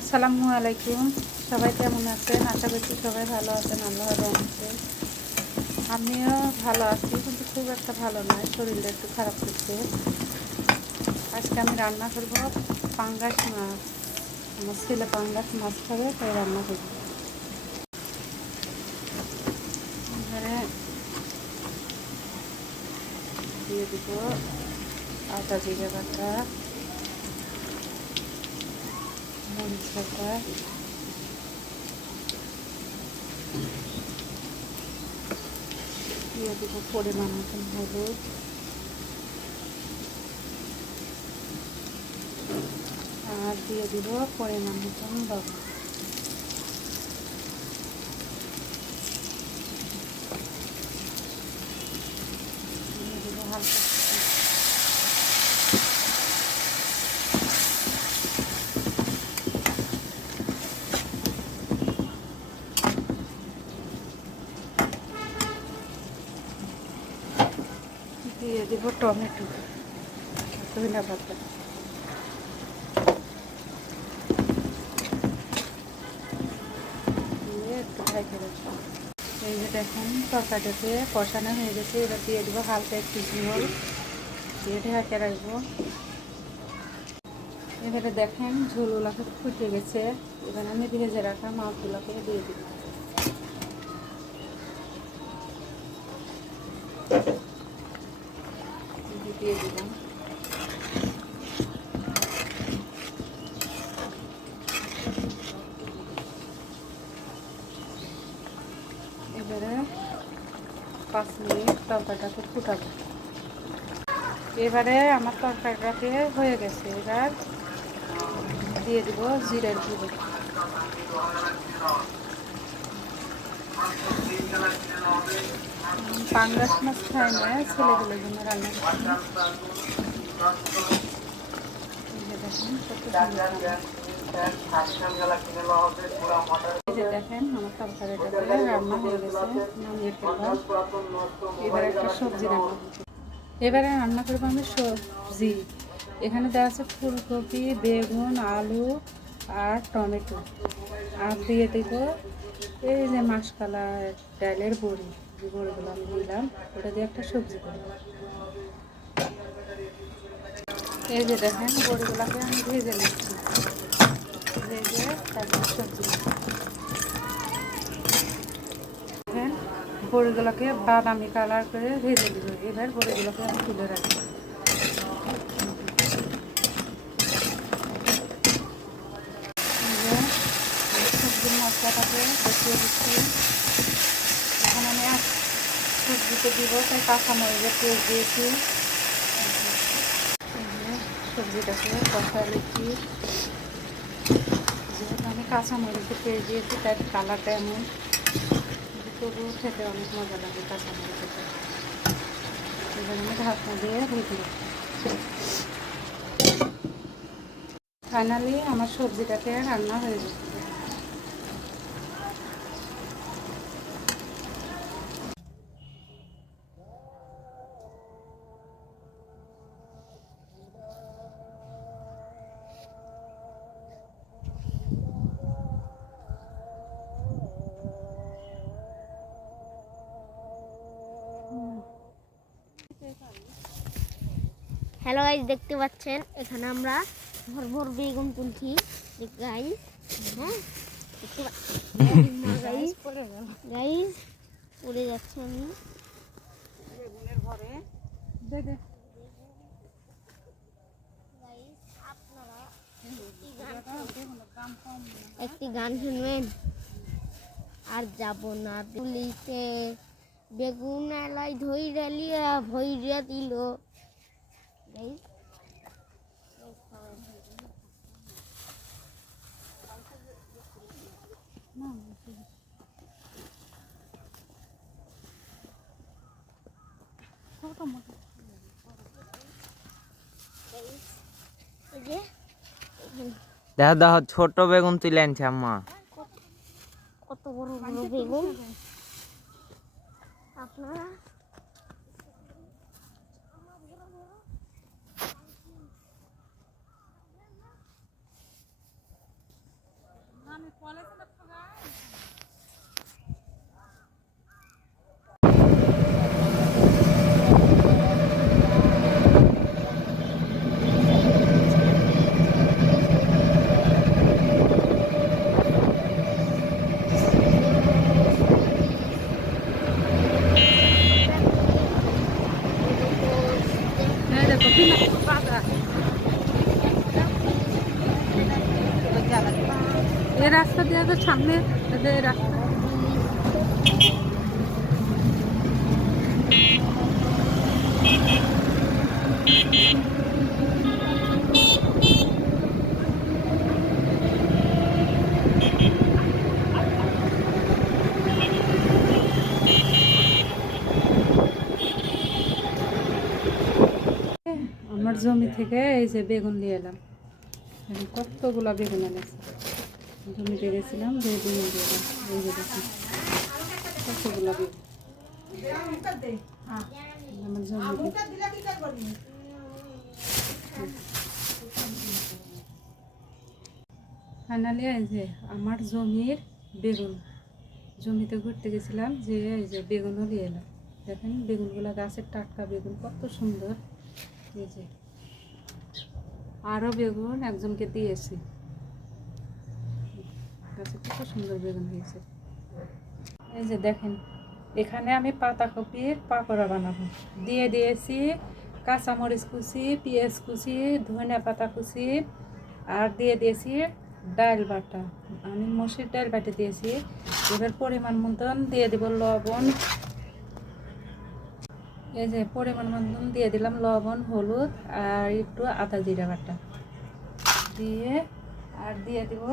আসসালামু আলাইকুম। সবাই কেমন আছেন? আশা করছি সবাই ভালো আছেন। আল্লাহর রহমতে আমিও ভালো আছি, কিন্তু খুব একটা ভালো নয়, শরীরটা একটু খারাপ করছে। আজকে আমি রান্না করব পাঙ্গাস মাছ। আমার ছেলে পাঙ্গাস মাছ খাবে, তাই রান্না করব। এখানে দিয়ে দিব আদা জিরে বাটা, মরিচ বাটা, দিয়ে দিব পরিমাণ মতন হলুদ, আর দিয়ে দিব পরিমাণ মতন লবণ। দিয়ে দিব হালকা দিয়ে দিব টমেটো, ধনিয়া পাতা। দিয়ে একটু ঢেকে রাখবো। এই যে দেখুন তরকারিটাতে কষানো হয়ে গেছে, এবার দিয়ে দেবো হালকা একটু ঝোল, দিয়ে ঢেকে রাখবো। এবারে দেখেন ঝোলগুলোকে ফুটে গেছে, এবার আমি ভেজে রাখা মাছগুলোকে দিয়ে দিব। দিয়ে দিলাম। এবারে 5 মিনিট তরকারিটাকে ফুটাবো। এবারে আমার তরকারিটাকে হয়ে গেছে, এবার দিয়ে দিব জিরের গুঁড়ো। পাঙ্গাস মাছ খাই না, ছেলেগুলোর জন্য রান্না করছি। দেখেন কত সুন্দর। এই যে দেখেন আমার তরকারিটাতে রান্না হয়ে গেছে, নামিয়ে ফেললাম। এবারে একটা সবজি রান্না করবো। এবারে রান্না করবো আমি সবজি। এখানে দেওয়া আছে ফুলকপি, বেগুন, আলু আর টমেটো। আর দিয়ে দেব এই যে মাসকলা ডালের বড়ি, যে বড়িগুলো আমি দিলাম, ওটা দিয়ে একটা সবজি করবো। এই যে দেখেন বড়িগুলোকে আমি ভেজে নিচ্ছি, ভেজে তারপরে সবজি দেখেন বড়িগুলোকে বাদামি কালার করে ভেজে দিব। এবার বড়িগুলোকে আমি তুলে রাখবো। সবজির মশলাটাকে বসিয়ে দিচ্ছি। এখন আমি সবজিতে দিব, তাই কাঁচামরিচের পেস্ট দিয়েছি। সবজিটাকে কষা দিচ্ছি। যেহেতু আমি কাঁচামরিচের পেস্ট দিয়েছি, তাই কালারটা এমন, তবুও খেতে অনেক মজা লাগে কাঁচামরিচের পেস্ট। এবার আমি ঢাকনা দিয়ে ঢেকে রাখি। ফাইনালি আমার সবজিটাকে রান্না হয়ে যাচ্ছে। হ্যালো গাইস, দেখতে পাচ্ছেন এখানে আমরা ভর বেগুন তুলছি গাইস। হ্যাঁ, দেখতে গাইস গাইস পড়ে যাচ্ছে। আমি বেগুনের ভরে আপনারা একটি গান শুনবেন। আর যাব না তুলিতে বেগুন এলাই ধইরা লিয়া ভইরা দিল। গাইস দেখা দেখো ছোট বেগুন তুলে আনছে আম্মা। কত বড় বড় বেগুন আপনারা এই দেখো কি না বাজার এই রাস্তা দিয়ে তো সামনে এই রাস্তা আমার জমি থেকে এই যে বেগুন নিয়ে এলাম এখন কতগুলা বেগুন এনেছে জমিতে গেছিলাম যে বেগুন দিয়ে এলাম এই যে দেখুন কতগুলা বেগুন আমার জমিতে ফাইনালি এই যে আমার জমির বেগুন জমিতে ঘুরতে গেছিলাম যে এই যে বেগুনও নিয়ে এলাম দেখেন বেগুনগুলো গাছের টাটকা বেগুন কত সুন্দর এই যে আরও বেগুন একজনকে দিয়েছি গাছে কত সুন্দর বেগুন হয়েছে এই যে দেখেন এখানে আমি পাতাকপির পাকোড়া বানাবো দিয়ে দিয়েছি কাঁচামরিচ কুচি পেঁয়াজ কুচি ধনিয়া পাতা কুচি আর দিয়ে দিয়েছি ডাল বাটা আমি মসুর ডাল বাটা দিয়েছি এবার পরিমাণ মতন দিয়ে দেব লবণ এই যে পরিমাণ মতন দিয়ে দিলাম লবণ হলুদ আর একটু আদা জিরা বাটা দিয়ে আর দিয়ে দেব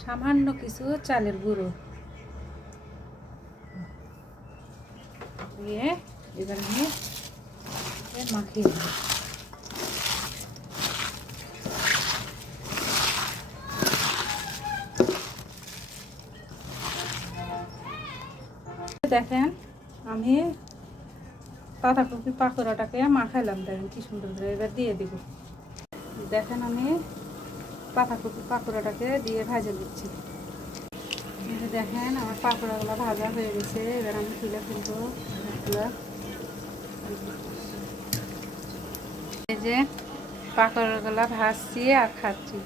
সামান্য কিছু চালের গুঁড়ো দিয়ে এবার আমি মাখিয়ে দেব দেখেন আমি পাতাকপি পাকোড়াটাকে মাখাইলাম দেখেন কি সুন্দর করে এবার দিয়ে দিব দেখেন আমি পাতাকপি পাকোড়াটাকে দিয়ে ভাজে দিচ্ছি দেখেন আমার পাকোড়াগুলো ভাজা হয়ে গেছে এবার আমি তুলে ফেলবো এই যে পাকোড়াগুলো ভাজছি আর খাচ্ছি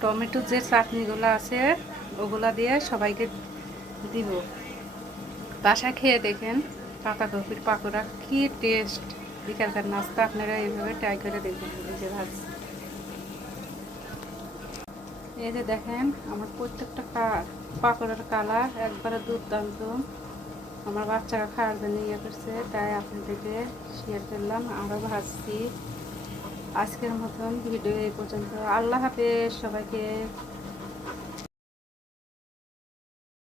টমেটো যে চাটনিগুলো আছে ওগুলা দিয়ে সবাইকে দিব বাসায় খেয়ে দেখেন পাতাকপির পাকোড়া কি টেস্ট বিকালকার নাস্তা আপনারা এইভাবে ট্রাই করে দেখবেন এই যে ভাজছি এই যে দেখেন আমার প্রত্যেকটা পাকোড়ার কালার একবারে দুর্দান্ত আমার বাচ্চারা খাওয়ার জন্য ইয়ে করছে তাই আপনাদেরকে শেয়ার করলাম আরও ভাজছি আজকের মতন ভিডিও এই পর্যন্ত আল্লাহ হাফেজ সবাইকে